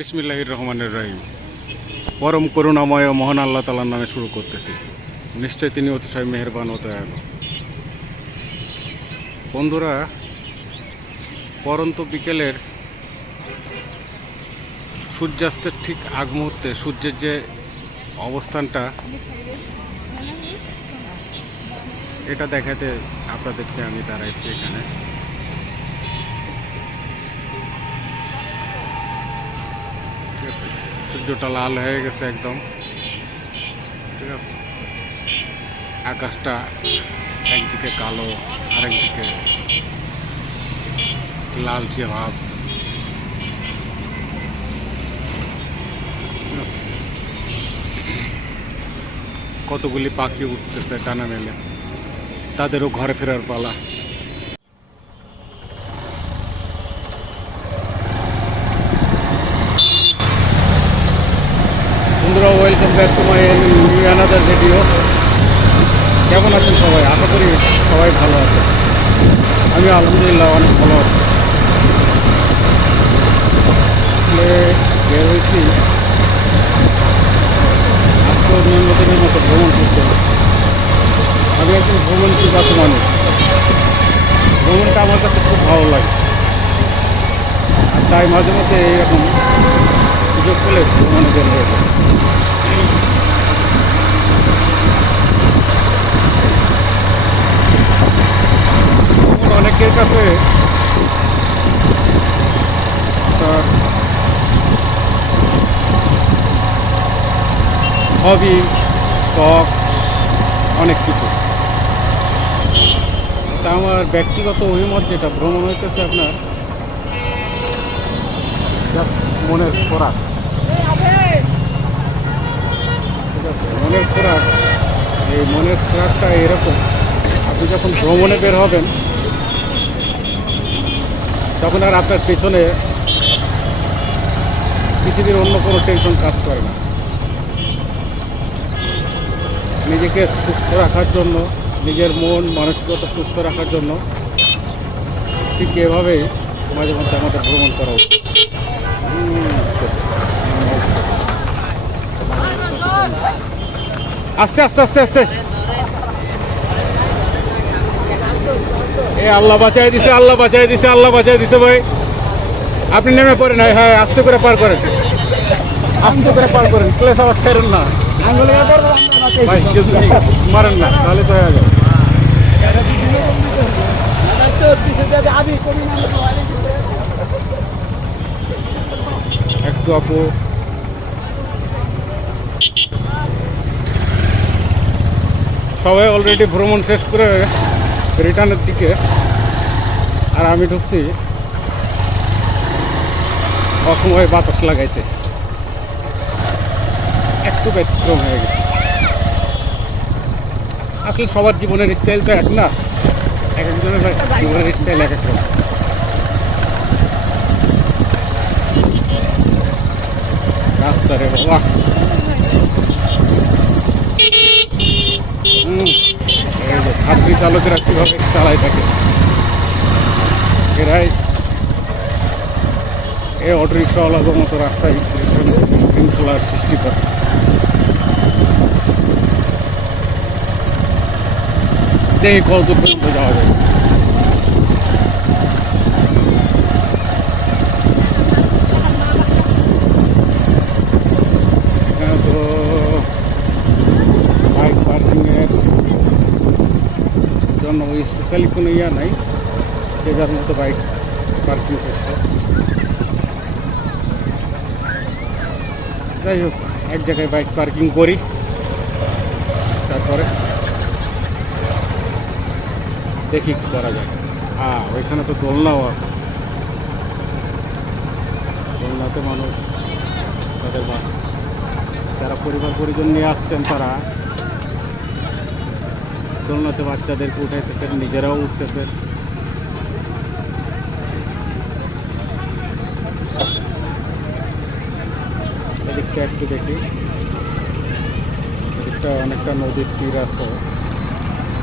বিসমিল্লাহির রহমানির রহিম। পরম করুণাময় ও মহান আল্লাহ তাআলার নামে শুরু করতেছি। নিশ্চয় তিনি অতিশয় মেহেরবান ও দয়ালু। বন্ধুরা, পরন্ত বিকেলের সূর্যাস্তের ঠিক আগ মুহূর্তে সূর্যের যে অবস্থানটা, এটা দেখাতে আপনাদেরকে আমি দাঁড়াইছি এখানে। সূর্যটা লাল হয়ে গেছে একদম, ঠিক আছে। আকাশটা একদিকে কালো, আরেকদিকে লালচে ভাব। কতগুলি পাখি উঠতেছে টানা মেলে, তাদেরও ঘরে ফেরার পালা। বন্ধুরা, welcome back to my another video. কেমন আছেন সবাই? আশা করি সবাই ভালো আছে। আমি আলহামদুলিল্লাহ অনেক ভালো আছি। আসলে বের হয়েছি আজকে অন্যান্য দিনের মতো ভ্রমণ করতে। আমি একজন ভ্রমণ পিপাসু মানুষ। ভ্রমণটা আমার কাছে খুব ভালো লাগে, আর তাই মাঝে মধ্যে এইরকম সুযোগ পেলে ভ্রমণে বের হয়ে যায়। অনেকের কাছে হবি, শখ, অনেক কিছু। তা আমার ব্যক্তিগত অভিমত যেটা, ভ্রমণ হইতেছে আপনার জাস্ট মনের খোরাক, ঠিক আছে। মনের খোরাক, এই মনের খোরাকটা এরকম, আপনি যখন ভ্রমণে বের হবেন তখন আর আপনার পেছনে পৃথিবীর অন্য কোনো টেনশন কাজ করে না। নিজেকে সুস্থ রাখার জন্য, নিজের মন মানসিকতা সুস্থ রাখার জন্য ঠিক এভাবেই মাঝে মধ্যে আমাদের ভ্রমণ করা উচিত। আস্তে আস্তে আস্তে আস্তে। এ আল্লাহ বাঁচাই দিছে, আল্লাহ বাঁচাই দিছে, আল্লাহ বাঁচাই দিছে ভাই। আপনি নেমে পড়েন। হ্যাঁ, আস্তে করে পার করেন, আস্তে করে পার করেন। ক্লেশ আবার ছেড়েন না ভাই, কিছু মারেন না, তাহলে তো হয়ে যাবে। একটু আপু, সবাই অলরেডি ভ্রমণ শেষ করে রিটার্নের দিকে, আর আমি ঢুকছি অসময়ে বাতাস লাগাইতে। একটু ব্যতিক্রম হয়ে গেছে। আসলে সবার জীবনের স্টাইল তো এক না, এক একজনের জীবনের স্টাইল এক এক রকম। রাস্তা রে বাবা, এই যে ছাত্রী চালকেরা কীভাবে চালায় থাকে, এরাই এই অটো রিক্সাওয়ালাদের মতো রাস্তায় শৃঙ্খলার সৃষ্টি করে। দেখি কত দূর পর্যন্ত যাওয়া যায়। এখানে তো বাইক পার্কিংয়ের জন্য ওই স্পেশালি কোনো ইয়া নাই, যে যার মতো বাইক পার্কিং করছে। যাই হোক, এক জায়গায় বাইক পার্কিং করি, তারপরে দেখি কী করা যায়। হ্যাঁ, ওইখানে তো দোলনাও আছে। দোলনাতে মানুষ, তাদের যারা পরিবার পরিজন নিয়ে আসছেন তারা দোলনাতে বাচ্চাদেরকে উঠাইতেছেন, নিজেরাও উঠতেছে। এদিকটা একটু দেখি, এদিকটা অনেকটা নদীর তীর আছে।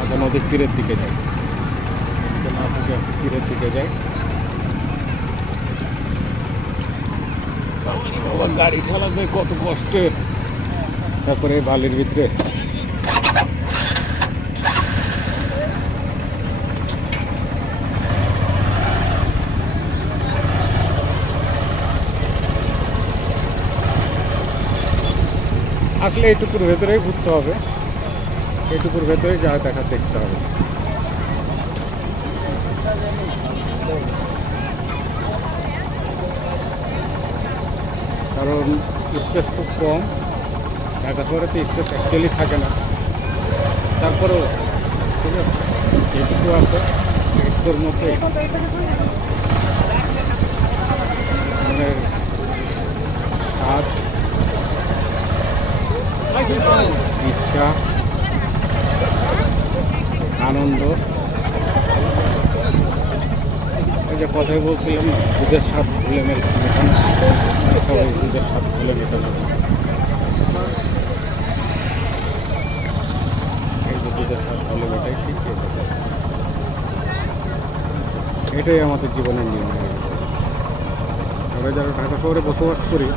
আচ্ছা, নদীর তীরের দিকে যাই, না থেকে তীরের দিকে যাই। আবার গাড়ি ঠেলা যায় কত কষ্টের, তারপরে বালির ভিতরে। আসলে এইটুকুর ভেতরেই ঘুরতে হবে, এইটুকুর ভেতরে যা দেখা দেখতে হবে। কারণ স্পেস খুব কম, ঢাকা শহরে তো স্পেস অ্যাকচুয়ালি থাকে না। তারপরেও ঠিক আছে, যেটুকু আছে এটুকুর মধ্যে মনের স্বাদ, ইচ্ছা, আনন্দ, এই যে কথাই বলছিলাম না, দুধের স্বাদ ভুলে মেটানো, সবাই দুধের স্বাদ ভুলে মেটানো। এই যে দুধের স্বাদ ভুলে মেটাই, ঠিক এটাই আমাদের জীবনের নিয়ম হয়ে গেছে। আমরা যারা ঢাকা শহরে বসবাস করি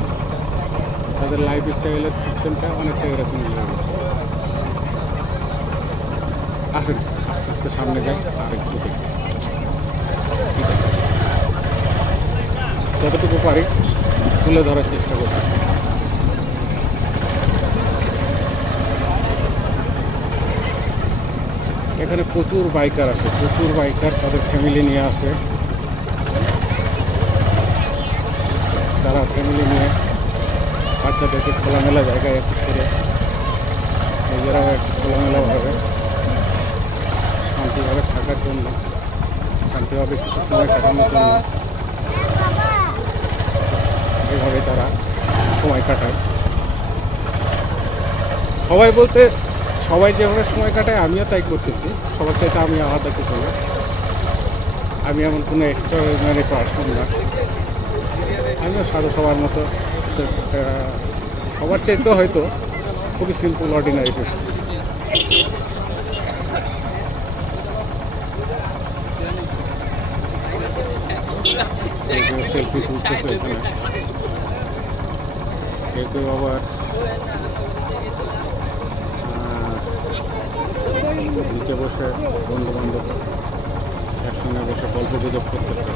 তাদের লাইফ স্টাইলের সিস্টেমটা অনেকটা এরকম হয়ে গেছে। আসুন আস্তে আস্তে সামনে যাই আর একটু দেখি, যতটুকু পারি তুলে ধরার চেষ্টা করতেছি। এখানে প্রচুর বাইকার আসে, প্রচুর বাইকার তাদের ফ্যামিলি নিয়ে আসে। তারা ফ্যামিলি নিয়ে বাচ্চাদেরকে খোলামেলা জায়গায় একটু ছেড়ে নিজেরাও একটু খোলামেলাভাবে শান্তিভাবে থাকার জন্য, শান্তিভাবে কিছু সময় কাটানোর জন্য এভাবে তারা সময় কাটায়। সবাই বলতে সবাই যেভাবে সময় কাটায় আমিও তাই করতেছি, সবার চাইতে আমি আলাদা কিছু না, আমি এমন কোনো এক্সট্রাঅর্ডিনারি পারসন না, আমিও সাধু সবার মতো, সবার চাইতেও হয়তো খুবই সিম্পল অর্ডিনারি। সেলফি তুলতেছে এখানে, কেউ আবার নিচে বসে বন্ধু বান্ধব একসঙ্গে বসে গল্প গুজব করতেছে।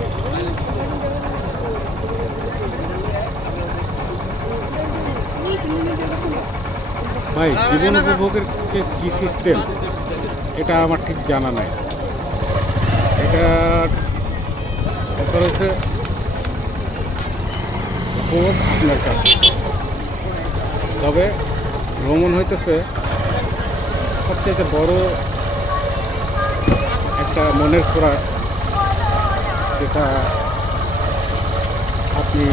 ভাই জীবন উপভোগের যে কী সিস্টেম এটা আমার ঠিক জানা নাই। এটা ব্যাপার হচ্ছে উপভোগ আপনার কাছে, তবে ভ্রমণ হইতেছে সবচেয়ে বড় একটা মনের খোরাক, যেটা আপনি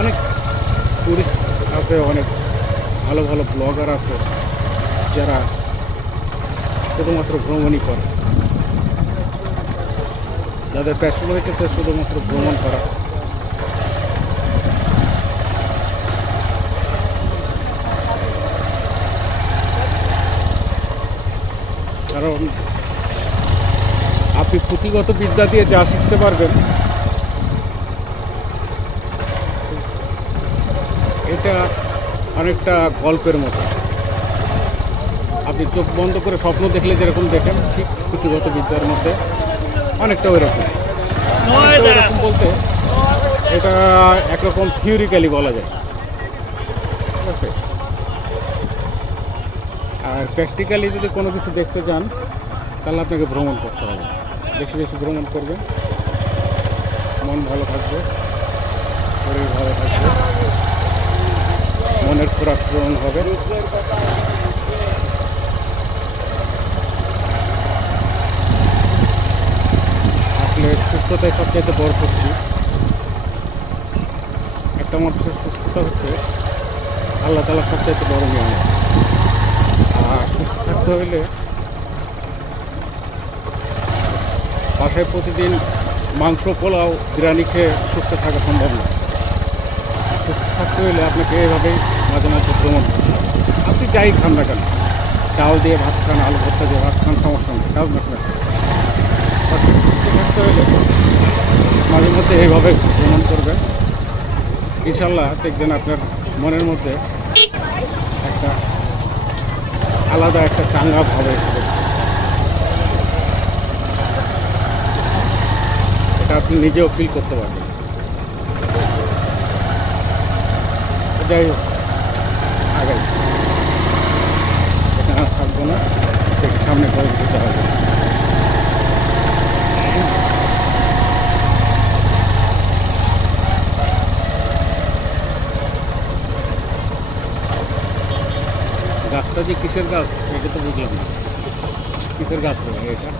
অনেক টুরিস্ট আছে, অনেক ভালো ভালো ব্লগার আছে যারা শুধুমাত্র ভ্রমণই করে, যাদের প্যাশন হইতেছে শুধুমাত্র ভ্রমণ করা। কারণ আপনি পুঁথিগত বিদ্যা দিয়ে যা শিখতে পারবেন এটা অনেকটা গল্পের মতো। আপনি চোখ বন্ধ করে স্বপ্ন দেখলে যেরকম দেখেন, ঠিক পুঁথিগত বিদ্যার মধ্যে অনেকটা ওই রকম। ওইরকম বলতে এটা একরকম থিওরিক্যালি বলা যায়, ঠিক আছে। আর প্র্যাকটিক্যালি যদি কোনো কিছু দেখতে যান তাহলে আপনাকে ভ্রমণ করতে হবে, বেশি বেশি ভ্রমণ করবেন, মন ভালো থাকবে, শরীর ভালো থাকবে, মনের খোরাক পূরণ হবে। আসলে সুস্থতাই সবচাইতে বড় শক্তি। একটা মানুষের সুস্থতা হচ্ছে আল্লাহ তাআলা সবচাইতে বড় নিয়ম। আর সুস্থ থাকতে হইলে বাসায় প্রতিদিন মাংস, পোলাও, বিরিয়ানি খেয়ে সুস্থ থাকা সম্ভব না। সুস্থ থাকতে হলে আপনাকে এইভাবেই মাঝে মাঝে ভ্রমণ করতে হবে। আপনি যাই খান না কেন, চাল দিয়ে ভাত খান, আলু ভর্তা দিয়ে ভাত খান, সমস্যা নেই, কাজ না কেন। সুস্থ থাকতে হলে মাঝে মধ্যে এইভাবে ভ্রমণ করবেন, ইনশাল্লাহ দেখবেন আপনার মনের মধ্যে একটা আলাদা একটা চাঙ্গা ভাব এসে পড়ছে। এটা আপনি নিজেও ফিল করতে পারবেন। যাই হোক, আগাই এখানে আর থাকবো না, দেখি সামনে করে যেতে হবে। গাছটা যে কিসের গাছ এটা তো বুঝলাম না, কিসের গাছ হবে এটা?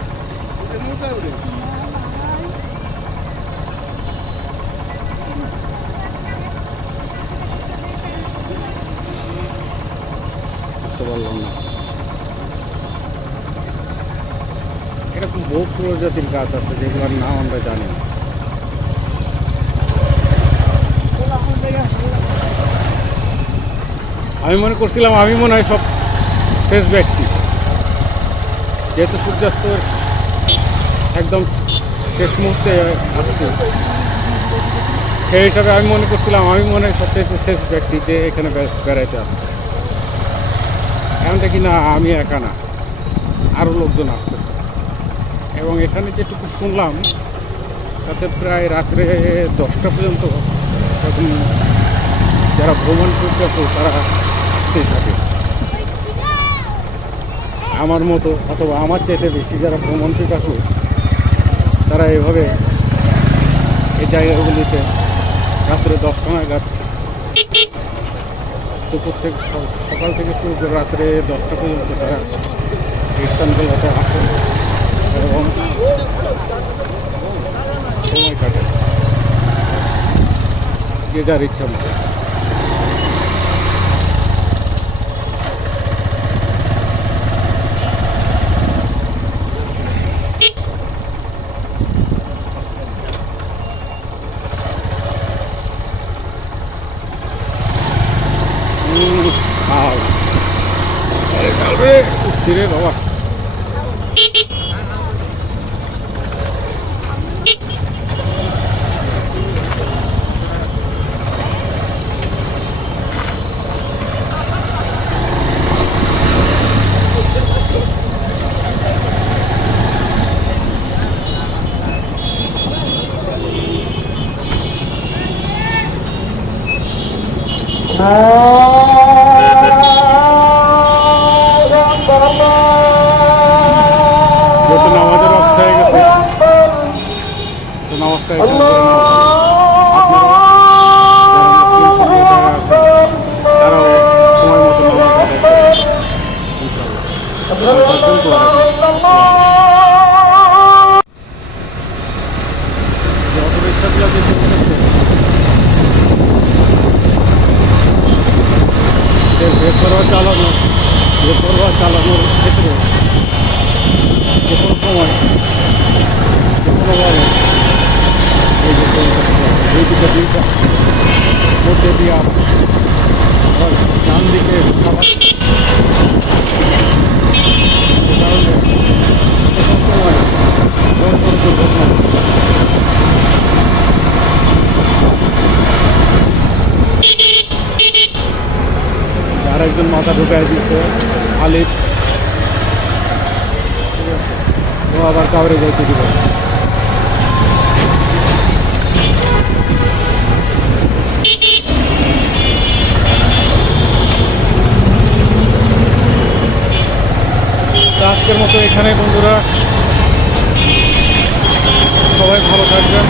বুঝতে পারলাম না। এরকম বহু প্রজাতির গাছ আছে যেগুলোর নাম আমরা জানি না। আমি মনে করছিলাম আমি মনে হয় সব শেষ ব্যক্তি, যেহেতু সূর্যাস্তের একদম শেষ মুহূর্তে আসছে, সেই হিসাবে আমি মনে করছিলাম আমি মনে হয় সবচেয়ে শেষ ব্যক্তি যে এখানে বেড়াইতে আসছে। এমনটা কি না, আমি একা না, আরও লোকজন আসতেছে। এবং এখানে যেটুকু শুনলাম তাতে প্রায় রাত্রে 10টা পর্যন্ত এখন যারা ভ্রমণ পিপাসু তারা আসতেই থাকে। আমার মতো অথবা আমার চাইতে বেশি যারা ভ্রমণ পিপাসু তারা এভাবে এই জায়গাগুলিতে রাত্রে 10টা নাগাদ, দুপুর থেকে সকাল থেকে শুরু করে রাত্রে 10টা পর্যন্ত তারা এই স্থানগুলোতে আসেন এবং সময় কাটে যে যার ইচ্ছা মতো। উঠছি রে বাবা। যেহেতু নামাজের অর্থ হয়ে গেছে, তো নামাজটা এখানে করে নেওয়া ভালো। আপনারা যারা মুসলিম সম্প্রদায় আছেন তারাও সময় মতো নামাজ আদায় করেন ইনশাআল্লাহ। অটোরিক্সাগুলো যে বেপরোয়া চালানোর ক্ষেত্রে যে কোনো সময় যে কোনোভাবে এই যে এই দুইটা মধ্যে দিয়ে আবার ডান দিকে খাবার কারণে প্রথম সময় বড় বড় দুর্ঘটনা। আর একজন মাথা ঢুকাই দিয়েছে আলিফ, ও আবার কাউরে যাইতে দিব। আজকের মতো এখানে বন্ধুরা, সবাই ভালো থাকবেন।